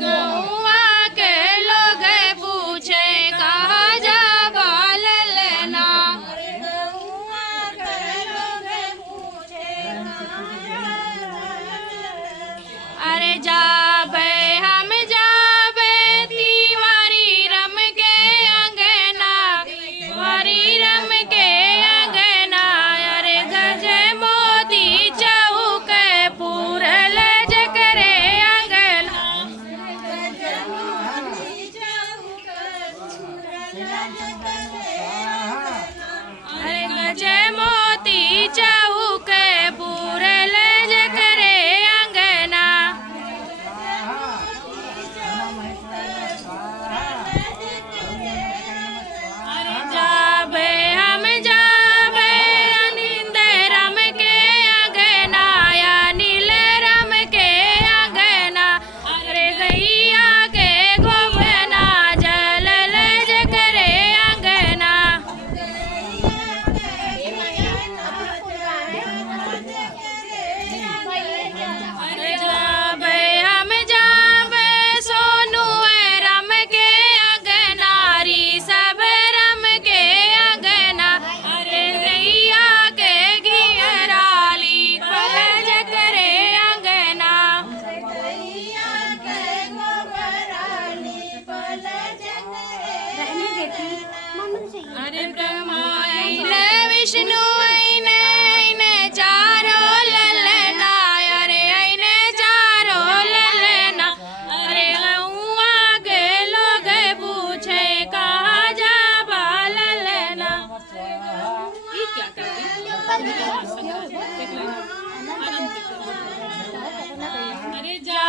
गौआ के लोग पूछे कहाँ जा बाललना। अरे जाबे हम जाबे तिवारी रम के अंगना, तिवारी रम के अंगना। अरे गज मोती चौक पूरल जकरे अंगना। अरे गज मोती चौक पूरल जकरे अंगना। अरे जाबे हम जाबे नींद रम के अंगना, या नील रम के अंगना। अरे गैया के गोबना जलल जकरे अंगना। अरे जाबे हम जाबे सोनू रम के अंगना, री सब रम के अंगना। अरे गैया के घियराली पलज करे अंगना। अरे ब्रह्मा आइने विष्णु आइने आइने चारो ललना। अरे आइने चारो ललना। अरे गौआ के लोग पूछे कहाँ जा बाललना। ये क्या कर रही? अरे जा